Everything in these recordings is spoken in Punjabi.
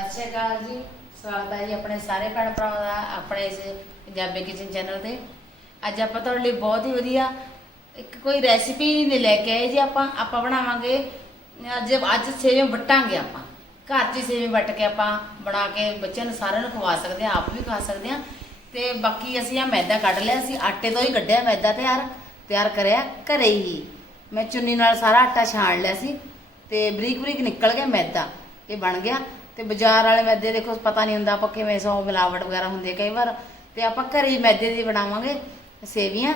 ਸਤਿ ਸ਼੍ਰੀ ਅਕਾਲ ਜੀ। ਸਵਾਗਤ ਹੈ ਜੀ ਆਪਣੇ ਸਾਰੇ ਭੈਣ ਭਰਾਵਾਂ ਦਾ, ਆਪਣੇ ਇਸ ਪੰਜਾਬੀ ਕਿਚਨ ਚੈਨਲ ਤੇ। ਅੱਜ ਆਪਾਂ ਤੁਹਾਡੇ ਲਈ ਬਹੁਤ ਹੀ ਵਧੀਆ ਇੱਕ ਕੋਈ ਰੈਸਿਪੀ ਨਹੀਂ ਲੈ ਕੇ ਆਏ ਜੀ ਆਪਾਂ। ਆਪਾਂ ਬਣਾਵਾਂਗੇ, ਅੱਜ ਅੱਜ ਸੇਵੇਂ ਵਟਾਂਗੇ ਆਪਾਂ। ਘਰ 'ਚ ਹੀ ਸੇਵੇਂ ਵੱਟ ਕੇ ਆਪਾਂ ਬਣਾ ਕੇ ਬੱਚਿਆਂ ਨੂੰ ਸਾਰਿਆਂ ਨੂੰ ਖਵਾ ਸਕਦੇ ਆ ਆਪ ਵੀ ਖਾ ਸਕਦੇ ਆ ਤੇ ਬਾਕੀ ਅਸੀਂ ਆ ਮੈਦਾ ਕੱਢ ਲਿਆ ਸੀ ਆਟੇ ਤੋਂ ਹੀ ਕੱਢਿਆ ਮੈਦਾ ਤਿਆਰ ਤਿਆਰ ਕਰਿਆ ਘਰੇ ਹੀ। ਮੈਂ ਚੁੰਨੀ ਨਾਲ ਸਾਰਾ ਆਟਾ ਛਾਣ ਲਿਆ ਸੀ ਤੇ ਬਰੀਕ ਬਰੀਕ ਨਿਕਲ ਗਿਆ ਮੈਦਾ। ਇਹ ਬਣ ਗਿਆ। ਤੇ ਬਾਜ਼ਾਰ ਵਾਲੇ ਮੈਦੇ ਦੇਖੋ, ਪਤਾ ਨਹੀਂ ਹੁੰਦਾ ਆਪਾਂ ਕਿਵੇਂ ਸੌ ਮਿਲਾਵਟ ਵਗੈਰਾ ਹੁੰਦੀ ਹੈ ਕਈ ਵਾਰ। ਤੇ ਆਪਾਂ ਘਰੇ ਹੀ ਮੈਦੇ ਦੀ ਬਣਾਵਾਂਗੇ, ਸੇਵੀਆਂ।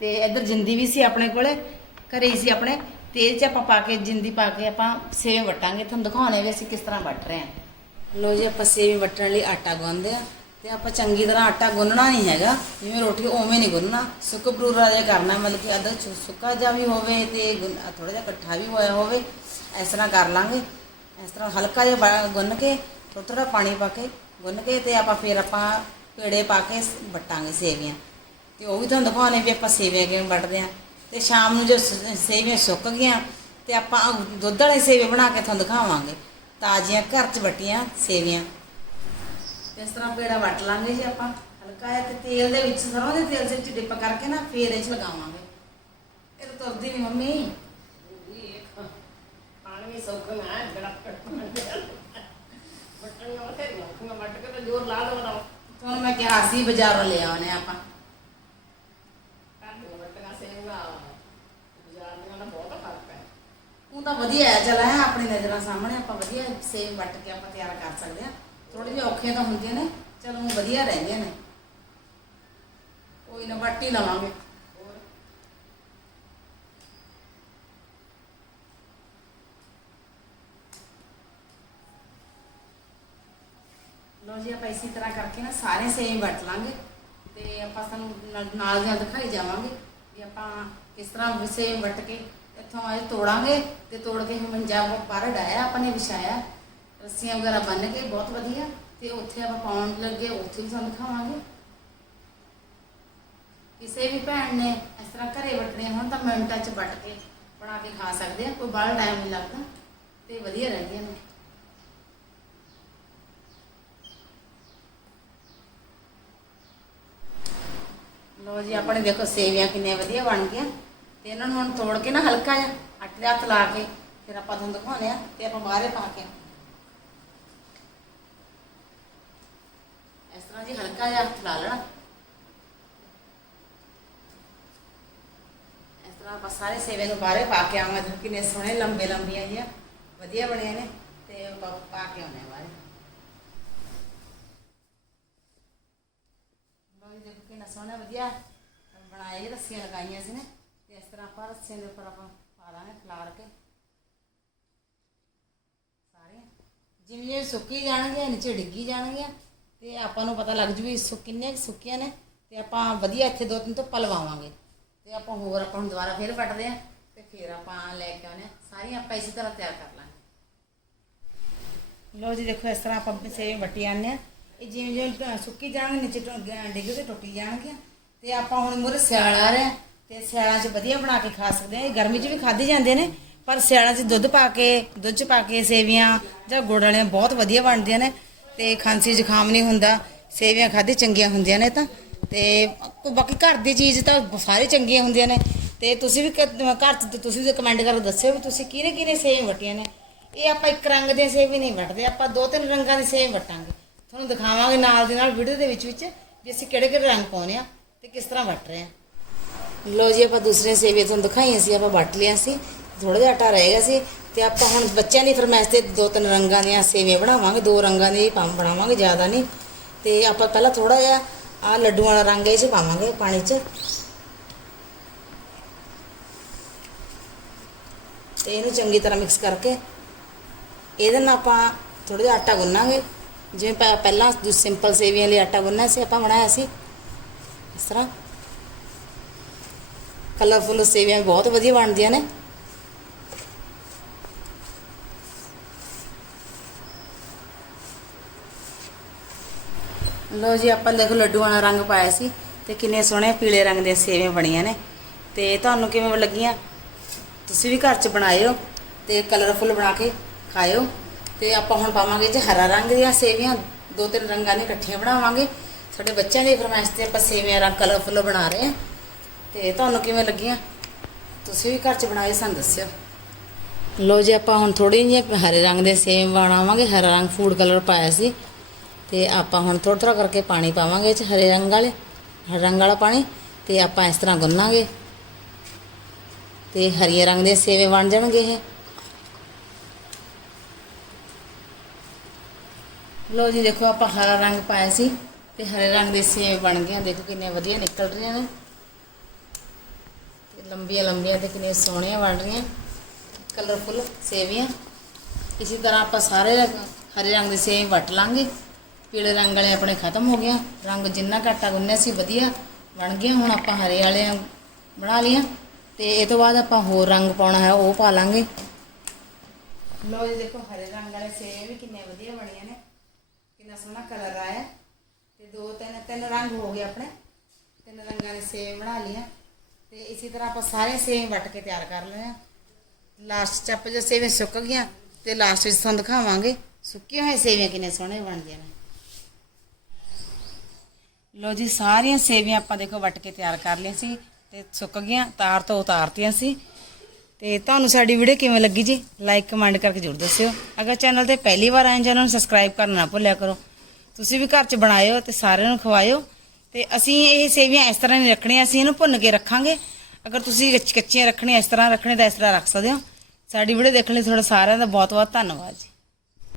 ਤੇ ਇੱਧਰ ਜਿੰਦੀ ਵੀ ਸੀ ਆਪਣੇ ਕੋਲੇ, ਘਰੇ ਹੀ ਸੀ ਆਪਣੇ। ਤੇਲ 'ਚ ਆਪਾਂ ਪਾ ਕੇ, ਜਿੰਦੀ ਪਾ ਕੇ ਆਪਾਂ ਸੇਵੇਂ ਵਟਾਂਗੇ। ਤੁਹਾਨੂੰ ਦਿਖਾਉਣੇ ਵੀ ਅਸੀਂ ਕਿਸ ਤਰ੍ਹਾਂ ਵੱਟ ਰਹੇ ਹਾਂ। ਲੋ ਜੀ, ਆਪਾਂ ਸੇਵੇਂ ਵੱਟਣ ਲਈ ਆਟਾ ਗੁੰਨਦੇ ਆ ਤੇ ਆਪਾਂ ਚੰਗੀ ਤਰ੍ਹਾਂ ਆਟਾ ਗੁੰਨਣਾ ਨਹੀਂ ਹੈਗਾ। ਜਿਵੇਂ ਰੋਟੀ ਉਵੇਂ ਨਹੀਂ ਗੁੰਨਣਾ। ਸੁੱਕ ਪਰੂਰਾ ਜਿਹਾ ਕਰਨਾ, ਮਤਲਬ ਕਿ ਅੱਧਾ ਸੁੱਕਾ ਜਿਹਾ ਵੀ ਹੋਵੇ ਤੇ ਥੋੜਾ ਜਿਹਾ ਇਕੱਠਾ ਵੀ ਹੋਇਆ ਹੋਵੇ। ਇਸ ਤਰ੍ਹਾਂ ਕਰ ਲਾਂਗੇ। ਇਸ ਤਰ੍ਹਾਂ ਹਲਕਾ ਜਿਹਾ ਬਾ- ਗੁੰਨ ਕੇ ਥੋੜ੍ਹਾ ਥੋੜ੍ਹਾ ਪਾਣੀ ਪਾ ਕੇ ਗੁੰਨ ਕੇ ਤੇ ਆਪਾਂ ਫਿਰ ਆਪਾਂ ਪੇੜੇ ਪਾ ਕੇ ਸ- ਵੱਟਾਂਗੇ ਸੇਵੀਆਂ। ਤੇ ਉਹ ਵੀ ਤੁਹਾਨੂੰ ਦਿਖਾਉਣੇ ਵੀ ਆਪਾਂ ਸੇਵੀਆਂ ਕਿਵੇਂ ਵੱਟਦੇ ਹਾਂ। ਤੇ ਸ਼ਾਮ ਨੂੰ ਜੋ ਸ- ਸੇਵੀਆਂ ਸੁੱਕ ਗਈਆਂ ਤੇ ਆਪਾਂ ਦੁੱਧ ਵਾਲੇ ਸੇਵੇ ਬਣਾ ਕੇ ਤੁਹਾਨੂੰ ਦਿਖਾਵਾਂਗੇ। ਤਾਜ਼ੀਆਂ ਘਰ 'ਚ ਵੱਟੀਆਂ ਸੇਵੀਆਂ। ਇਸ ਤਰ੍ਹਾਂ ਪੇੜਾ ਵੱਟ ਲਾਂਗੇ ਜੀ ਆਪਾਂ। ਹਲਕਾ ਜਿਹਾ ਤੇ ਤੇਲ ਦੇ ਵਿੱਚ ਸਰੋਂ ਦੇ ਤੇਲ ਦੇ ਵਿੱਚ ਡਿਪ ਕਰਕੇ ਨਾ ਫੇਰ ਇਹ 'ਚ ਲਗਾਵਾਂਗੇ। ਇਹ ਤਾਂ ਤੁਰਦੀ ਨਹੀਂ ਮੰਮੀ। ਦਵਾਂ ਨਾ ਤੁਹਾਨੂੰ ਮੈਂ ਕਿਹਾ ਸੀ ਬਾਜ਼ਾਰੋਂ ਲੈ ਆਉਣੇ ਆਪਾਂ। ਉਹ ਤਾਂ ਵਧੀਆ ਹੈ ਚਲ ਹੈ ਆਪਣੀ ਨਜ਼ਰਾਂ ਸਾਹਮਣੇ ਆਪਾਂ ਵਧੀਆ ਸੇਵ ਵੱਟ ਕੇ ਆਪਾਂ ਤਿਆਰ ਕਰ ਸਕਦੇ ਆ ਥੋੜੀ ਜਿਹੀ ਔਖੀਆਂ ਤਾਂ ਹੁੰਦੀਆਂ ਨੇ ਚਲ ਵਧੀਆ ਰਹਿੰਦੀਆਂ ਨੇ। ਕੋਈ ਨਾ ਵੱਟ ਹੀ ਲਵਾਂਗੇ ਹੋਰ ਲਓ ਜੀ ਆਪਾਂ ਇਸੇ ਤਰ੍ਹਾਂ ਕਰਕੇ ਨਾ ਸਾਰੇ ਸੇਮ ਵੱਟ ਲਾਂਗੇ ਤੇ ਆਪਾਂ ਤੁਹਾਨੂੰ ਨਾਲ- ਨਾਲ ਦੀਆਂ ਦਿਖਾਈ ਜਾਵਾਂਗੇ ਵੀ ਆਪਾਂ ਕਿਸ ਤਰ੍ਹਾਂ ਸੇਮ ਵੱਟ ਕੇ ਇੱਥੋਂ ਆਏ ਤੋੜਾਂਗੇ ਤੇ ਤੋੜ ਕੇ ਮੰਜਾ ਪਰ ਡਾਇਆ ਆਪਾਂ ਨੇ ਵਿਛਾਇਆ। ਰੱਸੀਆਂ ਵਗੈਰਾ ਬੰਨ ਕੇ ਬਹੁਤ ਵਧੀਆ ਤੇ ਉੱਥੇ ਆਪਾਂ ਪਾਉਣ ਲੱਗੇ, ਉੱਥੇ ਵੀ ਤੁਹਾਨੂੰ ਦਿਖਾਵਾਂਗੇ। ਕਿਸੇ ਵੀ ਭੈਣ ਨੇ ਇਸ ਤਰ੍ਹਾਂ ਘਰੇ ਵੱਟਣੇ ਹੋਣ ਤਾਂ ਮਿੰਟਾਂ 'ਚ ਵੱਟ ਕੇ ਬਣਾ ਕੇ ਖਾ ਸਕਦੇ ਆ, ਕੋਈ ਬਾਹਰ ਟਾਈਮ ਨਹੀਂ ਲੱਗਦਾ ਤੇ ਵਧੀਆ ਰਹਿੰਦੀਆਂ ਨੇ। ਲੋ ਜੀ, ਆਪਣੇ ਦੇਖੋ ਸੇਵੀਆਂ ਕਿੰਨੀਆਂ ਵਧੀਆ ਬਣ ਗਈਆਂ। ਤੇ ਇਹਨਾਂ ਨੂੰ ਹੁਣ ਤੋੜ ਕੇ ਨਾ ਹਲਕਾ ਜਿਹਾ ਆਟੇ ਹੱਥ ਲਾ ਕੇ ਫਿਰ ਆਪਾਂ ਤੁਹਾਨੂੰ ਦਿਖਾਉਂਦੇ ਆ ਤੇ ਆਪਾਂ ਬਾਹਰੇ ਪਾ ਕੇ। ਇਸ ਤਰ੍ਹਾਂ ਜੀ ਹਲਕਾ ਜਿਹਾ ਹੱਥ ਲਾ ਲੈਣਾ। ਇਸ ਤਰ੍ਹਾਂ ਆਪਾਂ ਸਾਰੇ ਸੇਵੇ ਨੂੰ ਬਾਹਰੇ ਪਾ ਕੇ ਆਵਾਂਗੇ। ਕਿੰਨੇ ਸੋਹਣੇ ਲੰਬੇ ਲੰਬੀਆਂ ਜਿਹੀਆਂ, ਵਧੀਆ ਬਣੀਆਂ ਨੇ। ਤੇ ਪਾ ਕੇ ਆਉਂਦੇ ਆ ਬਾਹਰੇ। ਲਓ ਦੇਖੋ ਕਿੰਨਾ ਸੋਹਣਾ, ਵਧੀਆ ਬਣਾਏ ਰੱਸੀਆਂ ਲਗਾਈਆਂ ਸੀ ਨੇ। ਤੇ ਇਸ ਤਰ੍ਹਾਂ ਆਪਾਂ ਰੱਸੀਆਂ ਦੇ ਉੱਪਰ ਆਪਾਂ ਪਾ ਲਾਂਗੇ, ਖਿਲਾਰ ਕੇ। ਸਾਰੀਆਂ ਜਿਵੇਂ ਜਿਵੇਂ ਸੁੱਕੀ ਜਾਣਗੀਆਂ, ਨੀਚੇ ਡਿੱਗੀ ਜਾਣਗੀਆਂ, ਤੇ ਆਪਾਂ ਨੂੰ ਪਤਾ ਲੱਗ ਜੂ ਵੀ ਸੁ ਕਿੰਨੀਆਂ ਸੁੱਕੀਆਂ ਨੇ, ਤੇ ਆਪਾਂ ਵਧੀਆ ਇੱਥੇ ਦੋ ਤਿੰਨ ਤੋਂ ਪਲਵਾਵਾਂਗੇ। ਤੇ ਆਪਾਂ ਹੋਰ ਆਪਾਂ ਹੁਣ ਦੁਬਾਰਾ ਫੇਰ ਵੱਟਦੇ ਆ, ਤੇ ਫੇਰ ਆਪਾਂ ਲੈ ਕੇ ਆਉਂਦੇ ਆ। ਸਾਰੀਆਂ ਆਪਾਂ ਇਸੇ ਤਰ੍ਹਾਂ ਤਿਆਰ ਕਰ ਲਾਂਗੇ। ਲੋ ਜੀ, ਦੇਖੋ ਇਸ ਤਰ੍ਹਾਂ ਆਪਾਂ ਸੇਵੀਆਂ ਵੱਟੀ ਜਾਂਦੇ ਆ। ਇਹ ਜਿਵੇਂ ਜਿਵੇਂ ਸੁੱਕੀ ਜਾਣਗੇ, ਨੀਚੇ ਤੋਂ ਗ- ਡਿੱਗ ਕੇ ਟੁੱਟੀ ਜਾਣਗੀਆਂ ਤੇ ਆਪਾਂ ਹੁਣ ਮੁਰੇ ਸਿਆਲ ਆ ਰਿਹਾ। ਤੇ ਸਿਆਲਾਂ 'ਚ ਵਧੀਆ ਬਣਾ ਕੇ ਖਾ ਸਕਦੇ ਆ ਇਹ ਗਰਮੀ 'ਚ ਵੀ ਖਾਧੀ ਜਾਂਦੇ ਨੇ, ਪਰ ਸਿਆਲਾਂ 'ਚ ਦੁੱਧ ਪਾ ਕੇ, ਦੁੱਧ 'ਚ ਪਾ ਕੇ ਸੇਵੀਆਂ ਜਾਂ ਗੁੜ ਵਾਲੀਆਂ ਬਹੁਤ ਵਧੀਆ ਬਣਦੀਆਂ ਨੇ। ਤੇ ਖਾਂਸੀ ਜ਼ੁਕਾਮ ਨਹੀਂ ਹੁੰਦਾ। ਸੇਵੀਆਂ ਖਾਧੀ ਚੰਗੀਆਂ ਹੁੰਦੀਆਂ ਨੇ ਤਾਂ। ਤੇ ਕੋ- ਬਾਕੀ ਘਰ ਦੀ ਚੀਜ਼ ਤਾਂ ਸਾਰੇ ਚੰਗੀਆਂ ਹੁੰਦੀਆਂ ਨੇ। ਤੇ ਤੁਸੀਂ ਵੀ ਕ- ਘਰ 'ਚ ਤੁਸੀਂ ਵੀ ਕਮੈਂਟ ਕਰਕੇ ਦੱਸਿਓ ਵੀ ਤੁਸੀਂ ਕਿਹਨੇ ਕਿਹਨੇ ਸੇਵੀਆਂ ਵਟੀਆਂ ਨੇ। ਇਹ ਆਪਾਂ ਇੱਕ ਰੰਗ ਦੀਆਂ ਸੇਵ ਹੀ ਨਹੀਂ ਵਟਦੇ ਆਪਾਂ ਦੋ ਤਿੰਨ ਰੰਗਾਂ ਦੇ ਸੇਬ ਵਟਾਂਗੇ ਤੁਹਾਨੂੰ ਦਿਖਾਵਾਂਗੇ ਨਾਲ ਦੇ ਨਾਲ ਵੀਡੀਓ ਦੇ ਵਿੱਚ ਵਿੱਚ ਵੀ ਅਸੀਂ ਕਿਹੜੇ ਕਿਹੜੇ ਰੰਗ ਪਾਉਨੇ ਆ ਤੇ ਕਿਸ ਤਰ੍ਹਾਂ ਵਟ ਰਹੇ ਆ। ਲੋ ਜੀ, ਆਪਾਂ ਦੂਸਰੀਆਂ ਸੇਵੀਆਂ ਤੁਹਾਨੂੰ ਦਿਖਾਈਆਂ ਸੀ, ਆਪਾਂ ਵਟ ਲਿਆ ਸੀ। ਥੋੜਾ ਜਿਹਾ ਆਟਾ ਰਹਿ ਗਿਆ ਸੀ ਤੇ ਆਪਾਂ ਹੁਣ ਬੱਚਿਆਂ ਦੀ ਫਰਮਾਇਸ਼ ਤੇ ਦੋ ਤਿੰਨ ਰੰਗਾਂ ਦੀਆਂ ਸੇਵੀਆਂ ਬਣਾਵਾਂਗੇ, ਦੋ ਰੰਗਾਂ ਦੀ ਪੰਮ ਬਣਾਵਾਂਗੇ, ਜ਼ਿਆਦਾ ਨਹੀਂ। ਤੇ ਆਪਾਂ ਪਹਿਲਾਂ ਥੋੜਾ ਜਿਹਾ ਆ ਲੱਡੂਆਂ ਵਾਲਾ ਰੰਗ ਇਹ ਚ ਪਾਵਾਂਗੇ, ਪਾਣੀ 'ਚ। ਤੇ ਇਹਨੂੰ ਚੰਗੀ ਤਰ੍ਹਾਂ ਮਿਕਸ ਕਰਕੇ ਇਹਦੇ ਨਾਲ ਆਪਾਂ ਥੋੜਾ ਜਿਹਾ ਆਟਾ ਗੁੰਨਾਂਗੇ। ਜਿਵੇਂ ਪ, ਪਹਿਲਾਂ ਦੂ, ਸਿੰਪਲ ਸੇਵੀਆਂ ਲਈ ਆਟਾ ਗੁੰਨਿਆ ਸੀ, ਆਪਾਂ ਬਣਾਇਆ ਸੀ। ਇਸ ਤਰ੍ਹਾਂ। ਕਲਰਫੁੱਲ ਸੇਵੀਆਂ ਵੀ ਬਹੁਤ ਵਧੀਆ ਬਣਦੀਆਂ ਨੇ। ਲੋ ਜੀ, ਆਪਾਂ ਦੇਖੋ ਲੱਡੂ ਵਾਲਾ ਰੰਗ ਪਾਇਆ ਸੀ ਤੇ ਕਿੰਨੇ ਸੋਹਣੇ ਪੀਲੇ ਰੰਗ ਦੀਆਂ ਸੇਵੀਆਂ ਬਣੀਆਂ ਨੇ। ਤੇ ਤੁਹਾਨੂੰ ਕਿਵੇਂ ਲੱਗੀਆਂ? ਤੁਸੀਂ ਵੀ ਘਰ 'ਚ ਬਣਾਇਓ ਤੇ ਕਲਰਫੁੱਲ ਬਣਾ ਕੇ ਖਾਇਓ। ਤੇ ਆਪਾਂ ਹੁਣ ਪਾਵਾਂਗੇ ਜੀ ਹਰਾ ਰੰਗ ਦੀਆਂ ਸੇਵੀਆਂ। ਦੋ ਤਿੰਨ ਰੰਗਾਂ ਦੀਆਂ ਇਕੱਠੀਆਂ ਬਣਾਵਾਂਗੇ। ਸਾਡੇ ਬੱਚਿਆਂ ਦੀ ਫਰਮਾਇਸ਼ ਤੇ ਆਪਾਂ ਸੇਵੀਆਂ ਰੰਗ ਕਲਰਫੁੱਲ ਬਣਾ ਰਹੇ ਹਾਂ। ਤੇ ਤੁਹਾਨੂੰ ਕਿਵੇਂ ਲੱਗੀਆਂ? ਤੁਸੀਂ ਵੀ ਘਰ 'ਚ ਬਣਾਏ, ਸਾਨੂੰ ਦੱਸਿਓ। ਲੋ ਜੀ, ਆਪਾਂ ਹੁਣ ਥੋੜੀ ਜਿਹੀ ਹਰੇ ਰੰਗ ਦੇ ਸੇਮ ਬਣਾਵਾਂਗੇ। ਹਰਾ ਰੰਗ ਫੂਡ ਕਲਰ ਪਾਇਆ ਸੀ। ਤੇ ਆਪਾਂ ਹੁਣ ਥੋੜਾ ਥੋੜਾ ਕਰਕੇ ਪਾਣੀ ਪਾਵਾਂਗੇ ਇਹ 'ਚ, ਹਰੇ ਰੰਗ ਵਾਲੇ, ਹਰੇ ਰੰਗ ਵਾਲਾ ਪਾਣੀ। ਤੇ ਆਪਾਂ ਇਸ ਤਰ੍ਹਾਂ ਗੁੰਨਾਂਗੇ। ਤੇ ਹਰੀਏ ਰੰਗ ਦੇ ਸੇਵੇ ਬਣ ਜਾਣਗੇ ਇਹ। ਲੋ ਜੀ, ਦੇਖੋ ਆਪਾਂ ਹਰਾ ਰੰਗ ਪਾਇਆ ਸੀ ਤੇ ਹਰੇ ਰੰਗ ਦੇ ਸੇਵੇ ਬਣ ਗਏ ਦੇਖੋ ਕਿੰਨੇ ਵਧੀਆ ਨਿਕਲ ਰਹੀਆਂ ਨੇ। ਤੇ ਲੰਬੀਆਂ ਲੰਬੀਆਂ ਤੇ ਕਿੰਨੀਆਂ ਸੋਹਣੀਆਂ ਬਣ ਰਹੀਆਂ। ਕਲਰਫੁੱਲ ਸੇਵੀਆਂ ਇਸੇ ਤਰ੍ਹਾਂ ਆਪਾਂ ਸਾਰੇ ਰੰਗ- ਹਰੇ ਰੰਗ ਦੇ ਸੇਵ ਵਟ ਲਾਂਗੇ। ਪੀਲੇ ਰੰਗ ਵਾਲੇ ਆਪਣੇ ਖਤਮ ਹੋ ਗਿਆ। ਰੰਗ ਜਿੰਨਾ ਘਾਟਾ ਗੁੰਨਿਆ ਸੀ ਵਧੀਆ ਬਣ ਗਿਆ ਹੁਣ ਆਪਾਂ ਹਰੇ ਵਾਲੇ ਬਣਾ ਲਿਆ ਤੇ ਇਹ ਤੋਂ ਬਾਅਦ ਆਪਾਂ ਹੋਰ ਰੰਗ ਪਾਉਣਾ ਹੈ, ਉਹ ਪਾ ਲਾਂਗੇ। ਲੋ ਜੀ, ਦੇਖੋ ਹਰੇ ਰੰਗ ਵਾਲੇ ਸੇਵ ਵੀ ਕਿੰਨੇ ਵਧੀਆ ਬਣੀਆਂ ਨੇ। ਕਿੰਨਾ ਸੋਹਣਾ ਕਲਰ ਆਇਆ ਤੇ ਦੋ ਤਿੰਨ ਤਿੰਨ ਰੰਗ ਹੋ ਗਏ ਆਪਣੇ। ਤਿੰਨ ਰੰਗਾਂ ਦੇ ਸੇਵ ਬਣਾ ਲਈਆਂ। ਤੇ ਇਸੇ ਤਰ੍ਹਾਂ ਆਪਾਂ ਸਾਰੇ ਸੇਵ ਵੱਟ ਕੇ ਤਿਆਰ ਕਰ ਲਏ ਆ। ਲਾਸਟ ਚ ਆਪਾਂ ਜੋ ਸੇਵੇਂ ਸੁੱਕ ਗਈਆਂ, ਤੇ ਲਾਸਟ ਵਿੱਚ ਤੁਹਾਨੂੰ ਦਿਖਾਵਾਂਗੇ। ਸੁੱਕੀਆਂ ਹੋਈਆਂ ਸੇਵੀਆਂ ਕਿੰਨੇ ਸੋਹਣੇ ਬਣਦੀਆਂ ਨੇ। ਲੋ ਜੀ, ਸਾਰੀਆਂ ਸੇਵੀਆਂ ਆਪਾਂ ਦੇਖੋ ਵੱਟ ਕੇ ਤਿਆਰ ਕਰ ਲਈਆਂ ਸੀ, ਤੇ ਸੁੱਕ ਗਈਆਂ, ਤਾਰ ਤੋਂ ਉਤਾਰਤੀਆਂ ਸੀ। ਤੇ ਤੁਹਾਨੂੰ ਸਾਡੀ ਵੀਡੀਓ ਕਿਵੇਂ ਲੱਗੀ ਜੀ? ਲਾਈਕ ਕਮੈਂਟ ਕਰਕੇ ਜ਼ਰੂਰ ਦੱਸਿਓ। ਅਗਰ ਚੈਨਲ ਤੇ ਪਹਿਲੀ ਵਾਰ ਆਏ ਚੈਨਲ ਨੂੰ ਸਬਸਕ੍ਰਾਈਬ ਕਰਨਾ ਨਾ ਭੁੱਲਿਆ ਕਰੋ, ਤੁਸੀਂ ਵੀ ਘਰ 'ਚ ਬਣਾਇਓ ਤੇ ਸਾਰਿਆਂ ਨੂੰ ਖਵਾਇਓ। ਤੇ ਅਸੀਂ ਇਹ ਸੇਵੀਆਂ ਇਸ ਤਰ੍ਹਾਂ ਨਹੀਂ ਰੱਖਣੀਆਂ, ਅਸੀਂ ਇਹਨੂੰ ਭੁੰਨ ਕੇ ਰੱਖਾਂਗੇ। ਅਗਰ ਤੁਸੀਂ ਕੱਚ- ਕੱਚੀਆਂ ਰੱਖਣੀਆਂ, ਇਸ ਤਰ੍ਹਾਂ ਰੱਖਣੇ ਤਾਂ ਇਸ ਤਰ੍ਹਾਂ ਰੱਖ ਸਕਦੇ ਹੋ। ਸਾਡੀ ਵੀਡੀਓ ਦੇਖਣ ਲਈ ਤੁਹਾਡਾ ਸਾਰਿਆਂ ਦਾ ਬਹੁਤ ਬਹੁਤ ਧੰਨਵਾਦ ਜੀ।